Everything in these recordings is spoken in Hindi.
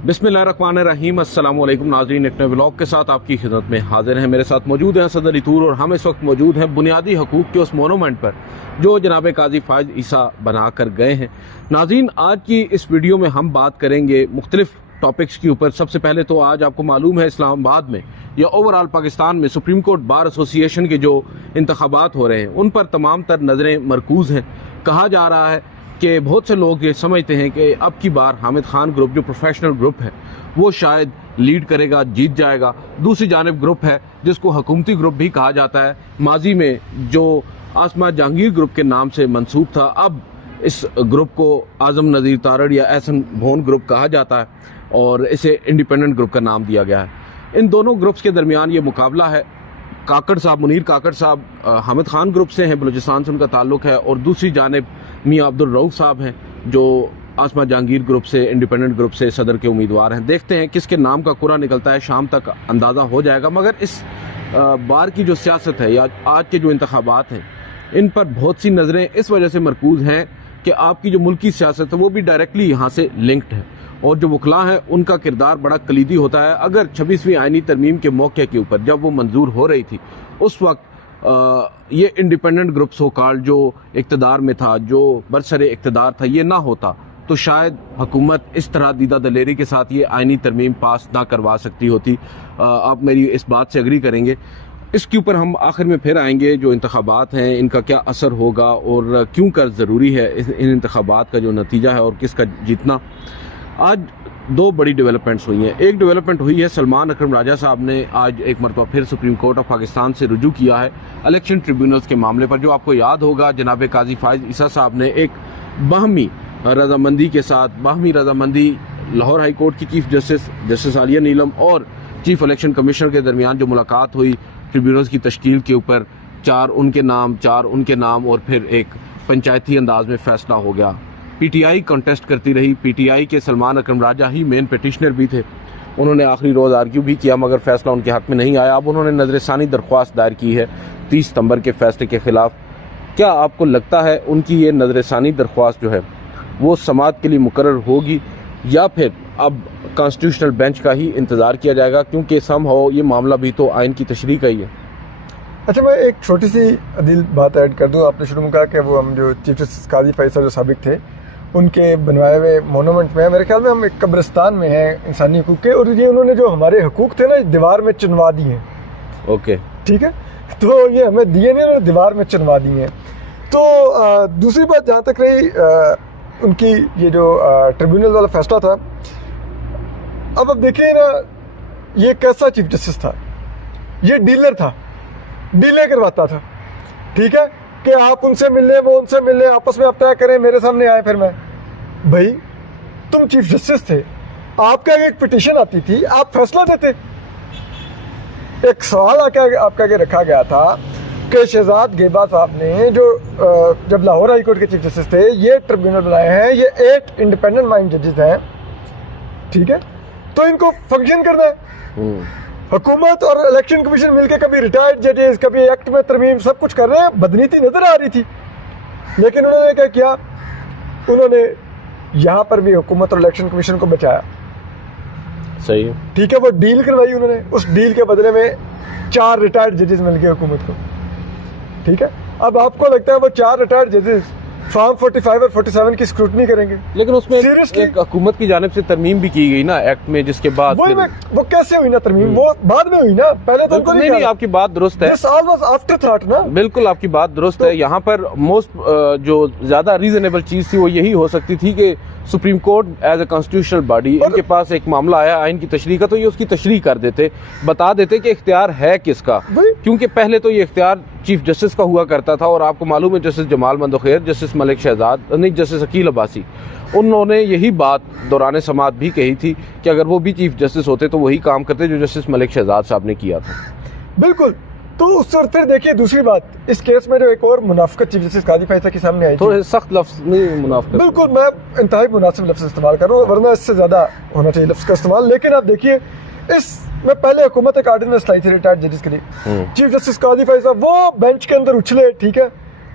बिस्मिल्लाहिर्रहमानिर्रहीम। अस्सलाम वालेकुम नाज़रीन, एक नए व्लॉग के साथ आपकी खिदमत में हाजिर हैं। मेरे साथ मौजूद हैं असद अली तूर और हम इस वक्त मौजूद हैं बुनियादी हकूक़ के उस मोनूमेंट पर जो जनाब काजी फ़ाइज़ ईसा बना कर गए हैं। नाज़रीन, आज की इस वीडियो में हम बात करेंगे मुख्तलिफ टॉपिक्स के ऊपर। सबसे पहले तो आज आपको मालूम है इस्लामाबाद में या ओवरऑल पाकिस्तान में सुप्रीम कोर्ट बार एसोसिएशन के जो इंतखाबात हो रहे हैं उन पर तमाम तर नज़रें मरकूज़ हैं। कहा जा रहा है कि बहुत से लोग ये समझते हैं कि अब की बार हामिद खान ग्रुप जो प्रोफेशनल ग्रुप है वो शायद लीड करेगा, जीत जाएगा। दूसरी जानिब ग्रुप है जिसको हुकूमती ग्रुप भी कहा जाता है, माजी में जो आसमा जहांगीर ग्रुप के नाम से मंसूब था, अब इस ग्रुप को आजम नज़ीर तारड़ या एहसन भोन ग्रुप कहा जाता है और इसे इंडिपेंडेंट ग्रुप का नाम दिया गया है। इन दोनों ग्रुप्स के दरमियान ये मुकाबला है। काकड़ साहब, मुनीर काकड़ साहब हामिद खान ग्रुप से हैं, बलूचिस्तान से उनका ताल्लुक है, और दूसरी जानिब मियां अब्दुल रऊफ साहब हैं जो आसमा जहांगीर ग्रुप से, इंडिपेंडेंट ग्रुप से सदर के उम्मीदवार हैं। देखते हैं किसके नाम का कुरा निकलता है, शाम तक अंदाज़ा हो जाएगा। मगर इस बार की जो सियासत है या आज के जो इंतखाबात हैं इन पर बहुत सी नज़रें इस वजह से मरकूज़ हैं कि आपकी जो मुल्की सियासत है वो भी डायरेक्टली यहाँ से लिंक्ड है और जो वकला हैं उनका किरदार बड़ा कलीदी होता है। अगर 26वीं आईनी तरमीम के मौके के ऊपर जब वो मंजूर हो रही थी उस वक्त ये इंडिपेंडेंट ग्रुप सो कॉल्ड जो इक़्तिदार में था, जो बरसरे इक़्तिदार था, ये ना होता तो शायद हुकूमत इस तरह दीदा दलेरी के साथ ये आईनी तरमीम पास ना करवा सकती होती। आप मेरी इस बात से एग्री करेंगे। इसके ऊपर हम आखिर में फिर आएंगे, जो इंतखाबात हैं इनका क्या असर होगा और क्यों कर ज़रूरी है इन इंतखाबात का जो नतीजा है और किसका जीतना। आज दो बड़ी डेवलपमेंट्स हुई हैं। एक डेवलपमेंट हुई है, सलमान अकरम राजा साहब ने आज एक मरतबा फिर सुप्रीम कोर्ट ऑफ पाकिस्तान से रुजू किया है इलेक्शन ट्रिब्यूनल्स के मामले पर। जो आपको याद होगा जनाब काजी फ़ाइज़ ईसा साहब ने एक बाहमी रजामंदी के साथ, बाहमी रजामंदी लाहौर हाई कोर्ट की चीफ जस्टिस आलिया नीलम और चीफ इलेक्शन कमिश्नर के दरमियान जो मुलाकात हुई ट्रिब्यूनल्स की तश्कील के ऊपर, चार उनके नाम और फिर एक पंचायती अंदाज में फैसला हो गया। पीटीआई कंटेस्ट करती रही। पीटीआई के सलमान अकरम राजा ही मेन पिटिशनर भी थे। उन्होंने आखिरी रोज़ आर्ग्यू भी किया मगर फैसला उनके हक में नहीं आया। अब उन्होंने नज़रसानी दरख्वास्त दायर की है 30 सितंबर के फैसले के खिलाफ। क्या आपको लगता है उनकी ये नज़रसानी दरख्वास्त जो है वो समाअत के लिए मुकर्रर होगी या फिर अब कॉन्स्टिट्यूशनल बेंच का ही इंतज़ार किया जाएगा, क्योंकि समहाउ ये मामला भी तो आइन की तशरीह का ही है। अच्छा, मैं एक छोटी सी अदील बात ऐड कर दूं। आपने शुरू में कहा कि वो हम जो चीफ जस्टिस काजी फ़ैसल जो साबिक थे उनके बनवाए हुए मोनूमेंट में है। मेरे ख्याल में हम एक कब्रिस्तान में हैं इंसानी हकूक़ के, और ये उन्होंने जो हमारे हकूक़ थे ना दीवार में चिनवा दिए हैं। ओके, ठीक है, तो ये हमें दिए नहीं, उन्होंने दीवार में चिनवा दिए हैं। तो दूसरी बात जहाँ तक रही उनकी ये जो ट्रिब्यूनल वाला फैसला था, अब देखिए ना, ये कैसा चीफ जस्टिस था, ये डीलर था, डीले करवाता था। ठीक है कि आप उनसे मिलने, वो उनसे मिलने, आपस में आप तय करें, मेरे सामने आए, फिर मैं भाई तुम चीफ जस्टिस थे, आपका एक पिटीशन आती थी, आप फैसला देते। एक सवाल आपका आगे रखा गया था कि शहजाद गेबा साहब ने जो जब लाहौर हाई कोर्ट के चीफ जस्टिस थे, ये ट्रिब्यूनल बनाए हैं, ये 8 इंडिपेंडेंट माइंड जजेस हैं, ठीक है, तो इनको फंक्शन करना है। हुकूमत और इलेक्शन कमीशन मिलकर कभी रिटायर्ड जजेस, कभी एक्ट में तरमीम, सब कुछ कर रहे हैं, बदनीति नजर आ रही थी। लेकिन उन्होंने क्या किया, उन्होंने यहाँ पर भी हुकूमत और इलेक्शन कमीशन को बचाया। सही है, ठीक है, वो डील करवाई उन्होंने, उस डील के बदले में 4 रिटायर्ड जजेस मिल गए हुकूमत को। ठीक है, अब आपको लगता है वो 4 रिटायर्ड जजेस फॉर्म 45 और 47 की स्क्रूटनी करेंगे? लेकिन उसमें एक हुकूमत की जानिब से तरमीम भी की गई ना एक्ट में, जिसके बाद वो कैसे हुई ना तरमीम, वो बाद में हुई ना, पहले तो उनको नहीं। आपकी बात दुरुस्त है, आफ्टर थॉट ना, बिल्कुल आपकी बात दुरुस्त है। यहाँ पर मोस्ट जो ज्यादा रीजनेबल चीज थी वो यही हो सकती थी कि Supreme Court as a constitutional body, इनके पास एक मामला आया आइन की तशरीह का, तो ये उसकी तशरीह कर देते, बता देते कि इख्तियार है किसका। क्योंकि पहले तो ये इख्तियार चीफ जस्टिस का हुआ करता था, और आपको मालूम है जस्टिस जमाल मंदोखेर, जस्टिस मलिक शहजाद, नहीं जस्टिस अकील अब्बासी, उन्होंने यही बात दौरान समाअत भी कही थी कि अगर वो भी चीफ जस्टिस होते तो वही काम करते जो जस्टिस मलिक शहजाद साहब ने किया था। बिल्कुल। तो उससे फिर देखिए दूसरी बात, इस केस में जो एक और मुनाफिकत चीफ जस्टिस काजी फ़ैसल के सामने आई, थोड़े सख्त लफ्ज नहीं मुनाफिकत, बिल्कुल मैं इंतहाई मुनासिब लफ्ज इस्तेमाल कर रहा हूँ, वरना इससे ज्यादा होना चाहिए लफ्ज का इस्तेमाल। लेकिन आप देखिए, इसमें पहले हुकूमत एक आर्डिनेंस लाई थी रिटायर्ड जजेस के लिए, चीफ जस्टिस काजी फ़ैसल वो बेंच के अंदर उछले, ठीक है,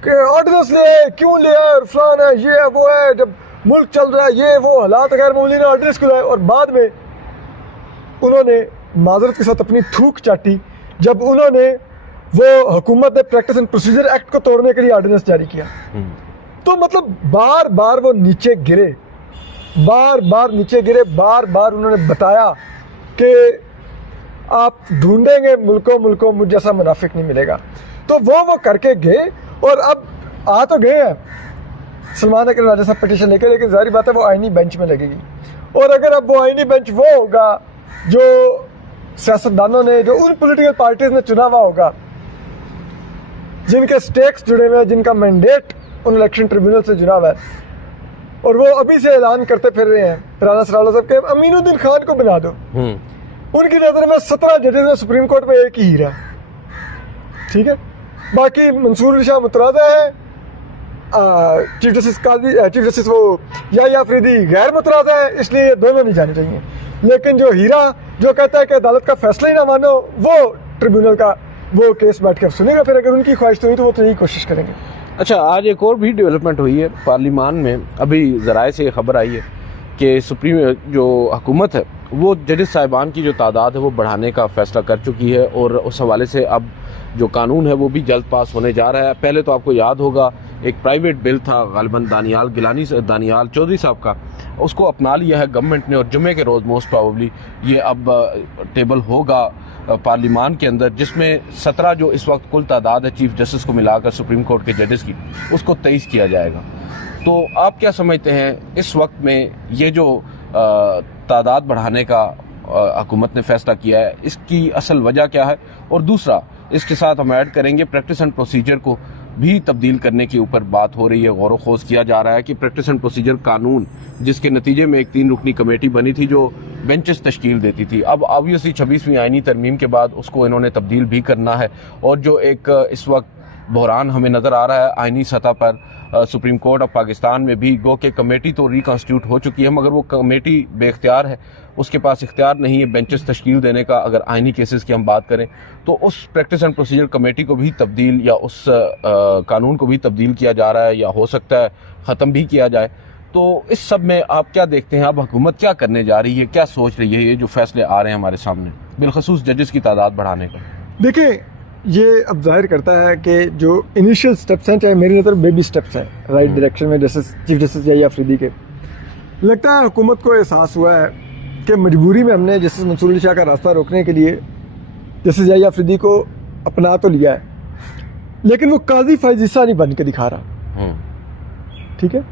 कि ऑर्डिनेंस ले आए, क्यों ले आए, फलान है, ये है, वो है। जब मुल्क चल रहा है, ये वो हालात गैर मामूली ने ऑर्डिनेंस खुलाए, और बाद में उन्होंने माजरत के साथ अपनी थूक चाटी जब उन्होंने वो हुकूमत ने प्रैक्टिस एंड प्रोसीजर एक्ट को तोड़ने के लिए ऑर्डिनेंस जारी किया। तो मतलब बार बार वो नीचे गिरे, बार बार उन्होंने बताया कि आप ढूंढेंगे मुल्कों मुझ जैसा मुनाफिक नहीं मिलेगा। तो वो करके गए, और अब आ तो गए हैं सलमान अकरम राजा साहब पिटीशन लेके, लेकिन जाहिर बात है वो आईनी बेंच में लगेगी। और अगर अब वो आईनी बेंच वो होगा जो सियासतदानों ने, जो उन पॉलिटिकल पार्टीज ने चुना हुआ होगा, जिनके स्टेक्स जुड़े हुए हैं, जिनका मैंडेट उन इलेक्शन ट्रिब्यूनल से जुड़ा हुआ है, और वो अभी से ऐलान करते फिर रहे हैं राना सरावला साहब के अमीनुद्दीन खान को बना दो। उनकी नज़र में 17 जजेस में सुप्रीम कोर्ट में एक ही हीरा, ठीक है। बाकी मंसूर शाह मुतराज़ा है, चीफ जस्टिस वो या अफरीदी गैर मुतराज़ा है, इसलिए ये दोनों नहीं जाने चाहिए। लेकिन जो हीरा जो कहता है कि अदालत का फैसला ही ना मानो, वो ट्रिब्यूनल का वो केस बैठ कर सुनेगा, फिर अगर उनकी ख्वाहिश हुई तो वो तो यही कोशिश करेंगे। अच्छा, आज एक और भी डेवलपमेंट हुई है पार्लियामान में, अभी ज़राए से खबर आई है कि सुप्रीम जो हुकूमत है वो जजेस साहिबान की जो तादाद है वो बढ़ाने का फैसला कर चुकी है, और उस हवाले से अब जो कानून है वो भी जल्द पास होने जा रहा है। पहले तो आपको याद होगा एक प्राइवेट बिल था गालिबन दानियाल चौधरी साहब का, उसको अपना लिया है गवर्नमेंट ने, और जुमे के रोज़ मोस्ट प्रॉबली ये अब टेबल होगा पार्लियामान के अंदर, जिसमें 17 जो इस वक्त कुल तादाद है चीफ जस्टिस को मिलाकर सुप्रीम कोर्ट के जजेस की, उसको 23 किया जाएगा। तो आप क्या समझते हैं इस वक्त में ये जो तादाद बढ़ाने का हुकूमत ने फैसला किया है, इसकी असल वजह क्या है? और दूसरा, इसके साथ हम ऐड करेंगे प्रैक्टिस एंड प्रोसीजर को भी तब्दील करने के ऊपर बात हो रही है। गौर व खोज किया जा रहा है कि प्रैक्टिस एंड प्रोसीजर कानून, जिसके नतीजे में एक 3 रुकनी कमेटी बनी थी जो बेंचेस तश्कील देती थी, अब ऑब्वियसली 26वीं आईनी तरमीम के बाद उसको इन्होंने तब्दील भी करना है। और जो एक इस वक्त बहरान हमें नज़र आ रहा है आईनी सतह पर, सुप्रीम कोर्ट ऑफ पाकिस्तान में भी गो के कमेटी तो रिकॉन्स्टिट्यूट हो चुकी है, मगर वो कमेटी बेख्तियार है, उसके पास इख्तियार नहीं है बेंचेस तश्कील देने का। अगर आईनी केसेस की हम बात करें तो उस प्रैक्टिस एंड प्रोसीजर कमेटी को भी तब्दील, या उस कानून को भी तब्दील किया जा रहा है, या हो सकता है ख़त्म भी किया जाए। तो इस सब में आप क्या देखते हैं? अब हुकूमत क्या करने जा रही है, क्या सोच रही है, ये जो फैसले आ रहे हैं हमारे सामने बिलखसूस जजेस की तादाद बढ़ाने का? देखिए, ये अब जाहिर करता है कि जो इनिशियल स्टेप्स हैं, चाहे मेरी नज़र बेबी स्टेप्स हैं राइट डायरेक्शन में, चीफ जस्टिस या अफरीदी के, लगता है हुकूमत को एहसास हुआ है कि मजबूरी में हमने जस्टिस मंसूर अली शाह का रास्ता रोकने के लिए जस्टिस या अफरीदी को अपना तो लिया है, लेकिन वो काजी फायजीसा नहीं बन के दिखा रहा, ठीक है।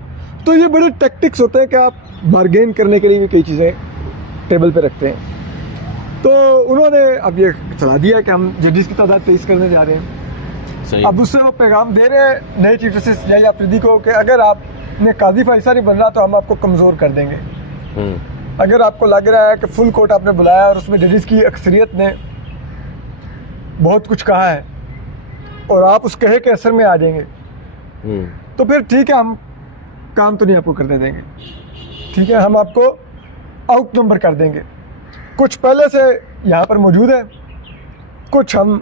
तो ये बड़े टैक्टिक्स होते हैं कि आप बार्गेन करने के लिए भी कई चीज़ें टेबल पे रखते हैं। तो उन्होंने अब ये चला दिया कि हम जजेस की तादाद 23 करने जा रहे हैं। सही। अब उससे वो पैगाम दे रहे हैं नए चीफ जस्टिस या अफरीदी को कि अगर आपने काजी फायजीसा नहीं बन रहा तो हम आपको कमज़ोर कर देंगे। अगर आपको लग रहा है कि फुल कोर्ट आपने बुलाया और उसमें जजेस की अक्सरियत ने बहुत कुछ कहा है और आप उस कहे के असर में आ जाएंगे, तो फिर ठीक है, हम काम तो नहीं आपको करने देंगे, ठीक है, हम आपको आउट नंबर कर देंगे। कुछ पहले से यहाँ पर मौजूद है, कुछ हम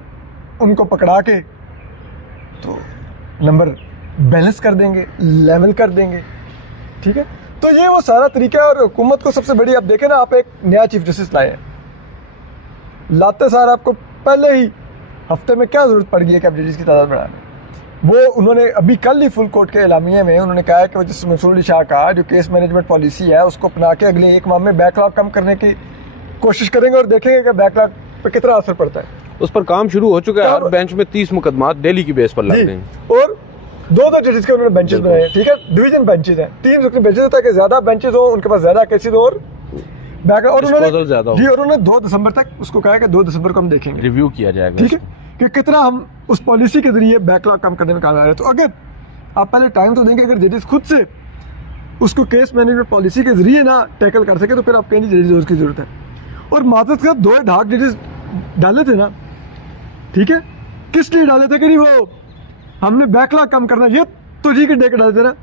उनको पकड़ा के तो नंबर बैलेंस कर देंगे, लेवल कर देंगे, ठीक है। तो ये वो सारा तरीका है। और हुकूमत को सबसे बड़ी, आप देखें ना, आप एक नया चीफ जस्टिस लाए हैं, लाते सार आपको पहले ही हफ्ते में क्या ज़रूरत पड़ गई है कि आप जजेस की तादाद बढ़ा लें। वो उन्होंने अभी कल ही फुल कोर्ट के एलामिया में उन्होंने कहा है कि जस्टिस मंसूर अली शाह का जो केस मैनेजमेंट पॉलिसी है उसको अपना के अगले 1 माह में बैकलॉग कम करने की कोशिश करेंगे और देखेंगे कि बैकलॉग पे कितना असर पड़ता है। उस पर काम शुरू हो चुका है, हर बेंच में 30 मुकदमात डेली की बेस पर लग रहे हैं, और 2 जजेस के उन्होंने बेंचेस बनाए हैं, ठीक है, डिवीजन बेंचेस हैं, 3 रुकनी बेंचेस ताकि ज्यादा बेंचेस हो, उनके पास ज्यादा केसेस हो और बैकलॉग, और उन्होंने 2 दिसंबर तक उसको कहा है कि 2 दिसंबर को हम देखेंगे, रिव्यू किया जाएगा, ठीक है, कि कितना हम उस पॉलिसी के जरिए बैकलॉग कम करने में कामयाब रहे। तो अगर आप पहले टाइम तो देंगे, अगर जजेस खुद से उसको केस मैनेजमेंट पॉलिसी के जरिए ना टैकल कर सके तो फिर आप कहेंगे जजेस की जरूरत है। और मातहत का 2 ढाक जजेस डाले थे ना, ठीक है, किस लिए डाले थे कि नहीं वो हमने बैकलॉग कम करना, ये तो जी के डे के डाले थे ना,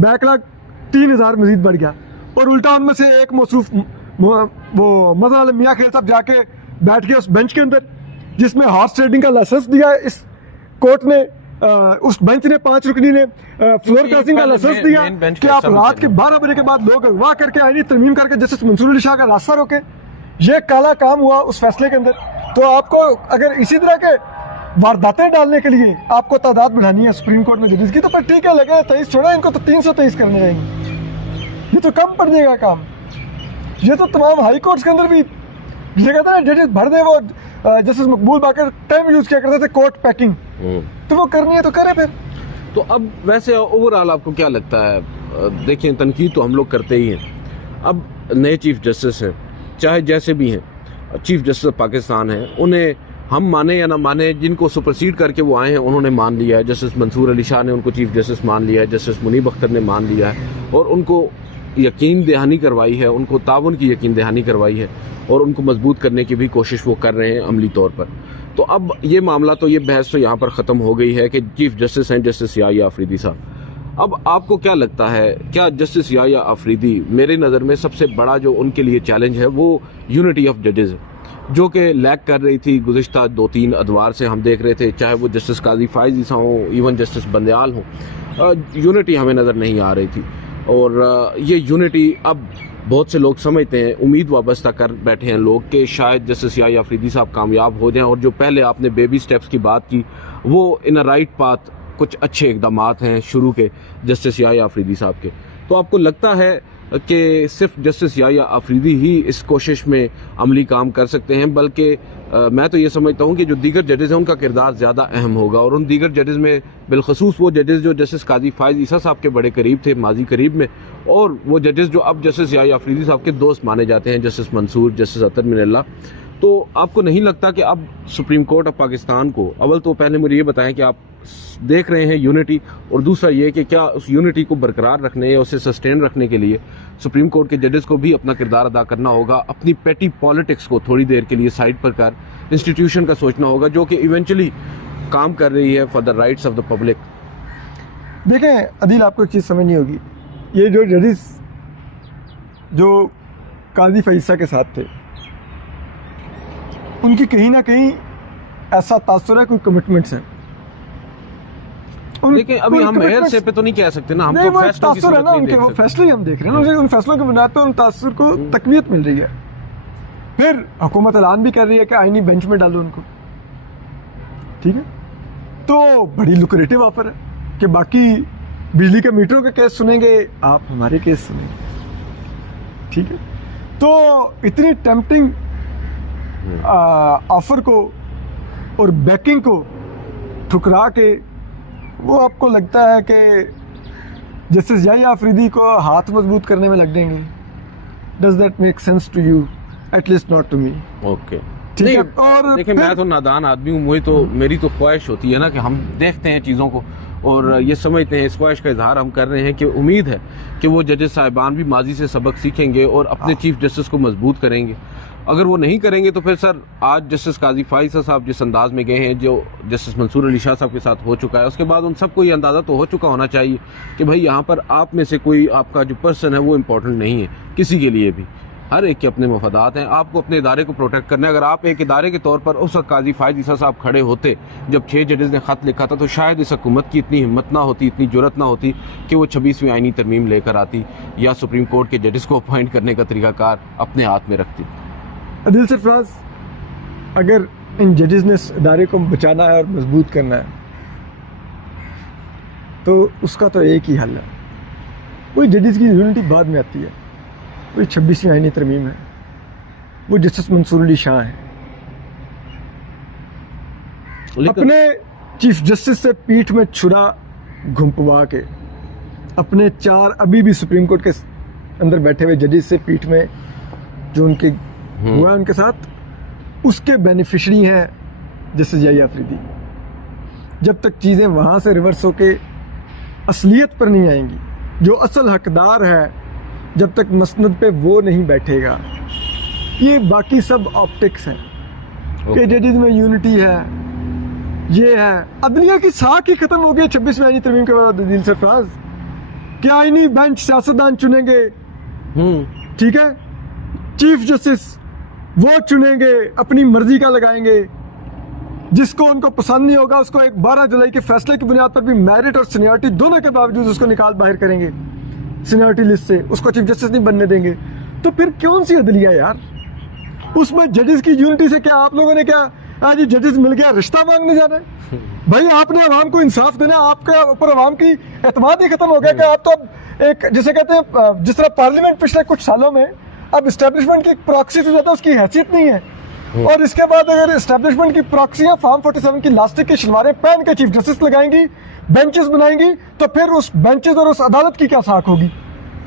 बैकलॉग 3000 मजीद बढ़ गया, और उल्टा उनमें से एक मौसूफ वो मज़हर आलम मियां खेल साहब जाके बैठ गया उस बेंच के अंदर जिसमें हॉर्स ट्रेडिंग का लाइसेंस दिया है इस कोर्ट ने उस बेंच ने 5 रुकनी ने फ्लोर क्रॉसिंग का लाइसेंस दिया मेन बेंच कि आप रात के 12 बजे के बाद लोग अगवा करके आईनी तरमीम करके जस्टिस मंसूर अली शाह का रास्ता रोके। ये काला काम हुआ उस फैसले के अंदर। तो आपको अगर इसी तरह के वारदातें डालने के लिए आपको तादाद बढ़ानी है सुप्रीम कोर्ट में जजेस की, तो फिर ठीक है, लगे 23 छोड़ा, इनको तो 323 करने जाएंगे, ये तो कम पड़ जाएगा काम। ये तो तमाम हाई कोर्ट्स के अंदर भी ये कहते हैं जजेस भर दे। वो जस्टिस मकबूल बाकर टाइम यूज किया करते थे कोर्ट पैकिंग, तो वो करनी है तो करे फिर। तो अब वैसे ओवरऑल आपको क्या लगता है, देखिए तनकीद तो हम लोग करते ही हैं, अब नए चीफ जस्टिस हैं, चाहे जैसे भी हैं, चीफ जस्टिस पाकिस्तान है, उन्हें हम माने या ना माने, जिनको सुपरसीड करके वो आए हैं उन्होंने मान लिया है। जस्टिस मंसूर अली शाह ने उनको चीफ जस्टिस मान लिया है, जस्टिस मुनीब अख्तर ने मान लिया है और उनको यकीन दहानी करवाई है, उनको ताउन की यकीन दहानी करवाई है और उनको मजबूत करने की भी कोशिश वो कर रहे हैं अमली तौर पर। तो अब ये मामला तो ये बहस तो यहाँ पर ख़त्म हो गई है कि चीफ जस्टिस हैं जस्टिस याहिया अफरीदी साहब। अब आपको क्या लगता है, क्या जस्टिस याहिया अफरीदी, मेरे नज़र में सबसे बड़ा जो उनके लिए चैलेंज है वो यूनिटी ऑफ जजेस है, जो कि लैक कर रही थी गुज़िश्ता 2-3 अदवार से हम देख रहे थे, चाहे वो जस्टिस काजी फायज़ ईसा हो, इवन जस्टिस बंदयाल हो, यूनिटी हमें नज़र नहीं आ रही थी। और ये यूनिटी अब बहुत से लोग समझते हैं, उम्मीद वाबस्ता कर बैठे हैं लोग कि शायद जस्टिस याहिया अफरीदी साहब कामयाब हो जाएं। और जो पहले आपने बेबी स्टेप्स की बात की, वो इन अ राइट पाथ कुछ अच्छे इकदामात हैं शुरू के जस्टिस याहिया अफरीदी साहब के। तो आपको लगता है कि सिर्फ जस्टिस याहिया अफरीदी ही इस कोशिश में अमली काम कर सकते हैं, बल्कि मैं तो ये समझता हूँ कि जो दीगर जजेस हैं उनका किरदार ज़्यादा अहम होगा। और उन दीगर जजेस में बिलखसूस वो जजेस जो जस्टिस काजी फायज़ ईसा साहब के बड़े करीब थे माजी करीब में, और वो जजेस जो अब जस्टिस याहिया अफरीदी साहब के दोस्त माने जाते हैं, जस्टिस मंसूर, जस्टिस अतर मिनल्ला। तो आपको नहीं लगता कि अब सुप्रीम कोर्ट ऑफ पाकिस्तान को, अव्वल तो पहले मुझे ये बताएं कि आप देख रहे हैं यूनिटी, और दूसरा ये कि क्या उस यूनिटी को बरकरार रखने या उसे सस्टेन रखने के लिए सुप्रीम कोर्ट के जजेस को भी अपना किरदार अदा करना होगा, अपनी पेटी पॉलिटिक्स को थोड़ी देर के लिए साइड पर कर इंस्टीट्यूशन का सोचना होगा जो कि इवेंचुअली काम कर रही है for the rights of the public. देखें अदील, आपको एक चीज़ समझनी होगी, ये जो जजेस जो काजी फैसा के साथ थे, उनकी कहीं ना कहीं ऐसा तासुर है, कोई कमिटमेंट्स हैं। देखिए अभी हम हेयर से पे तो नहीं कह सकते ना, हम नहीं, तो वो फैसलों की तासुर है सूरत ना, नहीं उनके देख वो सकते। फैसले ही हम देख रहे हैं ना, उन फैसलों के बुनियाद पर उन तासुर को तकवीत मिल रही है। फिर हुकूमत ऐलान भी कर रही है कि आईनी बेंच में डालो उनको, ठीक है। तो बड़ी लुक्रेटिव ऑफर है कि बाकी बिजली के मीटरों के केस सुनेंगे, आप हमारे केस सुनेंगे, ठीक है। तो इतनी टेम्पटिंग ऑफर को और बैकिंग को ठुकरा के वो आपको लगता है कि जस्टिस याहिया अफरीदी को हाथ मजबूत करने में लग देंगे। Does that make sense to you? At least not to me. Okay, ठीक है। और देखिए मैं तो नादान आदमी हूँ, मुझे तो मेरी तो ख्वाहिश होती है ना कि हम देखते हैं चीज़ों को और ये समझते हैं, इस ख्वाहिश का इजहार हम कर रहे हैं कि उम्मीद है कि वो जजेस साहिबान भी माजी से सबक सीखेंगे और अपने चीफ जस्टिस को मजबूत करेंगे। अगर वो नहीं करेंगे तो फिर सर, आज जस्टिस काजी फायज़ साहब जिस अंदाज में गए हैं, जो जस्टिस मंसूर अली शाह साहब के साथ हो चुका है, उसके बाद उन सबको ये अंदाज़ा तो हो चुका होना चाहिए कि भाई यहाँ पर आप में से कोई आपका जो पर्सन है वो इम्पोर्टेंट नहीं है किसी के लिए भी। हर एक के अपने मफादात हैं, आपको अपने इदारे को प्रोटेक्ट करना है। अगर आप एक इदारे के तौर पर उस वक्त काजी फायज़ ईसा साहब खड़े होते जब 6 जजेस ने ख़त लिखा था, तो शायद इस हुकूमत की इतनी हिम्मत ना होती, इतनी जुरत ना होती कि वो 26वीं आईनी तरमीम लेकर आती या सुप्रीम कोर्ट के जजेस को अपॉइंट करने का तरीकाकार अपने हाथ में रखती। अदिल सरफराज, अगर इन जजेस ने इस इदारे को बचाना है और मजबूत करना है तो उसका तो एक ही हल है, वही जजेस की यूनिटी बाद में आती है, वही 26वीं आईनी तरमीम है, वो जस्टिस मंसूर अली शाह हैं। अपने चीफ जस्टिस से पीठ में छुरा घुंपवा के अपने 4 अभी भी सुप्रीम कोर्ट के अंदर बैठे हुए जजेस से पीठ में जो उनके हुआ उनके साथ, उसके बेनिफिशरी हैं जस्टिस याहिया अफरीदी। जब तक चीज़ें वहाँ से रिवर्स होके असलियत पर नहीं आएंगी, जो असल हकदार है, जब तक मसनद पे वो नहीं बैठेगा, ये बाकी सब ऑप्टिक्स हैं कि जजेस में यूनिटी है, ये है। अदलिया की साख ही खत्म हो गई 26वीं आईनी तरमीम के बाद। दिल सरफराज, क्या आईनी बेंच सियासतदान चुनेंगे, ठीक है, चीफ जस्टिस वो चुनेंगे, अपनी मर्जी का लगाएंगे, जिसको उनको पसंद नहीं होगा उसको एक 12 जुलाई के फैसले की बुनियाद पर भी मेरिट और सीनियरिटी दोनों के बावजूद उसको निकाल बाहर करेंगे सीनियरिटी लिस्ट से, उसको चीफ जस्टिस नहीं बनने देंगे। तो फिर कौन सी अदलिया यार? उसमें जजेस की यूनिटी से क्या आप लोगों ने क्या आज जजेस मिल गया रिश्ता मांगने जाना है? भाई आपने अवाम को इंसाफ देना, आपके ऊपर अवाम की एतमाद ही खत्म हो गया कि आप तो अब एक जिसे कहते हैं जिस तरह पार्लियामेंट पिछले कुछ सालों में अब एस्टेब्लिशमेंट की प्रॉक्सी से ज्यादा उसकी हैसियत नहीं है। और इसके बाद अगर एस्टेब्लिशमेंट की प्रॉक्सियां फॉर्म 47 की लास्टिक की शलवारें पहन के चीफ जस्टिस लगाएंगी, बेंचेस बनाएंगी, तो फिर उस बेंचेस और उस अदालत की क्या साख होगी?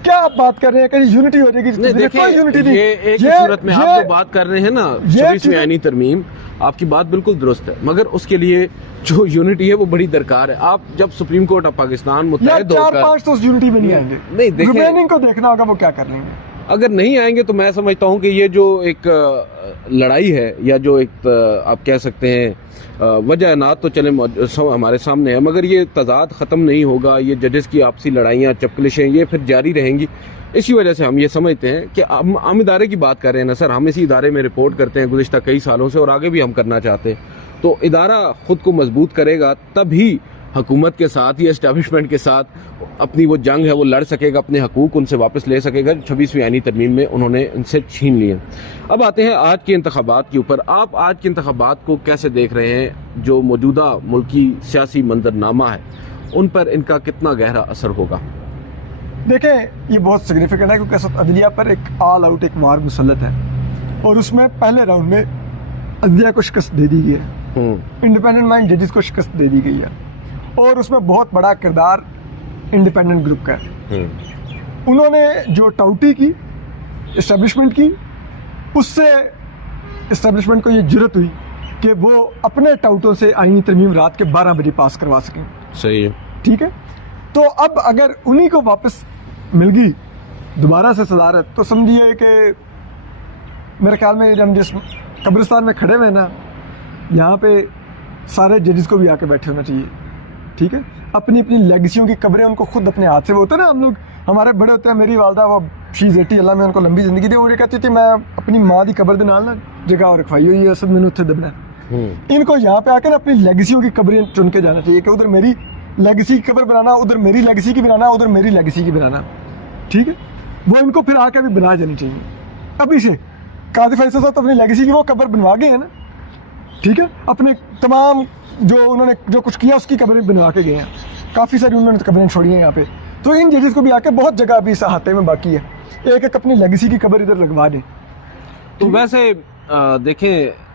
क्या आप बात कर रहे हैं कहीं यूनिटी हो जाएगी? कोई यूनिटी नहीं। ये एक सूरत में आप जो बात कर रहे हैं ना 24वीं आईनी तरमीम, आपकी बात बिल्कुल दुरुस्त है, मगर उसके लिए जो यूनिटी है वो बड़ी दरकार है। आप जब सुप्रीम कोर्ट ऑफ पाकिस्तान मुत्तहिद होकर 4-5 तो उस यूनिटी में नहीं आएंगे। नहीं देखिए, रिमेनिंग को देखना होगा वो क्या कर लेंगे। अगर नहीं आएंगे तो मैं समझता हूं कि ये जो एक लड़ाई है या जो एक आप कह सकते हैं वजह ना तो चले हमारे सामने है, मगर ये तजाद ख़त्म नहीं होगा। ये जजेस की आपसी लड़ाइयाँ चपकलिशें ये फिर जारी रहेंगी। इसी वजह से हम ये समझते हैं कि हम इदारे की बात कर रहे हैं ना सर, हम इसी इदारे में रिपोर्ट करते हैं गुज़िश्ता कई सालों से और आगे भी हम करना चाहते हैं। तो इदारा ख़ुद को मजबूत करेगा तभी हुकूमत के साथ या एस्टेब्लिशमेंट के साथ अपनी वो जंग है वो लड़ सकेगा, अपने हकूक उनसे वापस ले सकेगा 26वीं आईनी तरमीम में उन्होंने इनसे छीन लिए। अब आते हैं आज के इंतखाबात के ऊपर। आप आज के इंतखाबात को कैसे देख रहे हैं? जो मौजूदा मुल्की सियासी मंजरनामा है उन पर इनका कितना गहरा असर होगा? देखें, ये बहुत सिग्निफिकेंट है क्योंकि असद अदलिया पर एक ऑल आउट एक वार मुसल्लत है और उसमें पहले राउंड में अदलिया को शिकस्त दे दी गई है, इंडिपेंडेंट माइंड जजेस को शिकस्त दे दी गई है और उसमें बहुत बड़ा किरदार इंडिपेंडेंट ग्रुप का है। उन्होंने जो टाउटी की एस्टेब्लिशमेंट की, उससे एस्टेब्लिशमेंट को ये जुर्रत हुई कि वो अपने टाउटों से आईनी तरमीम रात के 12 बजे पास करवा सकें। सही है, ठीक है। तो अब अगर उन्हीं को वापस मिल गई दोबारा से सदारत, तो समझिए कि मेरे ख्याल में हम जिस कब्रिस्तान में खड़े हुए ना, यहाँ पे सारे जजेस को भी आके बैठे होना चाहिए। ठीक है, अपनी अपनी लेगेसियों की कब्रें उनको खुद अपने हाथ से, वो होता है ना, हम लोग हमारे बड़े होते हैं, मेरी वालदा वो शीज़ 80 अल्लाह में उनको लंबी जिंदगी दे, वो ये कहती थी मैं अपनी माँ की कब्र दे नाल ना जगह रखवाई हुई है, असद मैंने उत्थे दबना। इनको यहाँ पे आकर अपनी लेगेसियों की कब्रें चुन के जाना चाहिए कि उधर मेरी लेगेसी की कब्र बनाना, उधर मेरी लेगेसी की बनाना, उधर मेरी लेगेसी की बनाना। ठीक है, वो इनको फिर आके भी बना जानी चाहिए। अभी से काजी फैसल साहब अपनी लेगेसी की वो कब्र बनवा गए हैं ना, ठीक है, अपने तमाम जो उन्होंने जो कुछ किया उसकी कब्रें बनवा के गए हैं, काफ़ी सारी उन्होंने कब्रें छोड़ी हैं यहाँ पे। तो इन जजेस को भी आके बहुत जगह अभी इस अहाते में बाकी है, एक एक अपनी लेगेसी की कब्र इधर लगवा दें। तो वैसे देखें,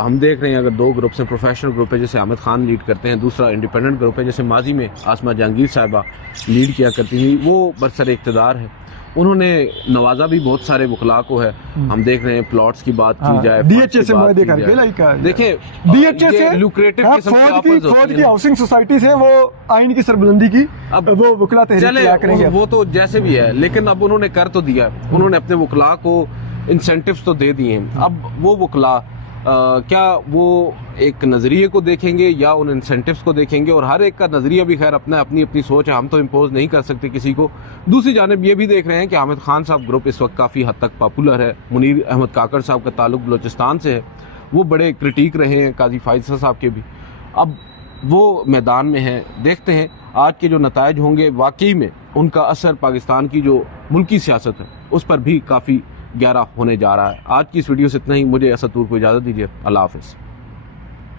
हम देख रहे हैं अगर दो ग्रुप्स हैं, प्रोफेशनल ग्रुप है जैसे हामिद खान लीड करते हैं, दूसरा इंडिपेंडेंट ग्रुप है जैसे माजी में आसमा जहांगीर साहिबा लीड किया करती थी, वो बरसर इक़्तिदार है। उन्होंने नवाजा भी बहुत सारे वकला को है। हम देख रहे हैं प्लॉट्स की बात की जाए, डीएचए से देखिए डीएचए से लुक्रेटिव फौज की हाउसिंग सोसाइटी से वो आइन की सरबलंदी की अब वो वकला तहरीक करेंगे, वो तो जैसे भी है, लेकिन अब उन्होंने कर तो दिया, उन्होंने अपने वकला को इंसेंटिव्स तो दे दिए हैं। अब वो वकला क्या वो एक नज़रिए को देखेंगे या उन इंसेंटिव्स को देखेंगे? और हर एक का नज़रिया भी खैर अपना अपनी अपनी सोच है, हम तो इम्पोज नहीं कर सकते किसी को। दूसरी जानिब ये भी देख रहे हैं कि हामिद खान साहब ग्रुप इस वक्त काफ़ी हद तक पॉपुलर है। मुनीर अहमद काकड़ साहब का ताल्लुक बलोचिस्तान से है, वो बड़े क्रिटिक रहे हैं काजी फैसल साहब के भी। अब वो मैदान में हैं, देखते हैं आज के जो नताइज होंगे वाकई में उनका असर पाकिस्तान की जो मुल्की सियासत है उस पर भी काफ़ी गहरा होने जा रहा है। आज की इस वीडियो से इतना ही। मुझे असद तूर को इजाज़त दीजिए। अल्लाह हाफ़िज़।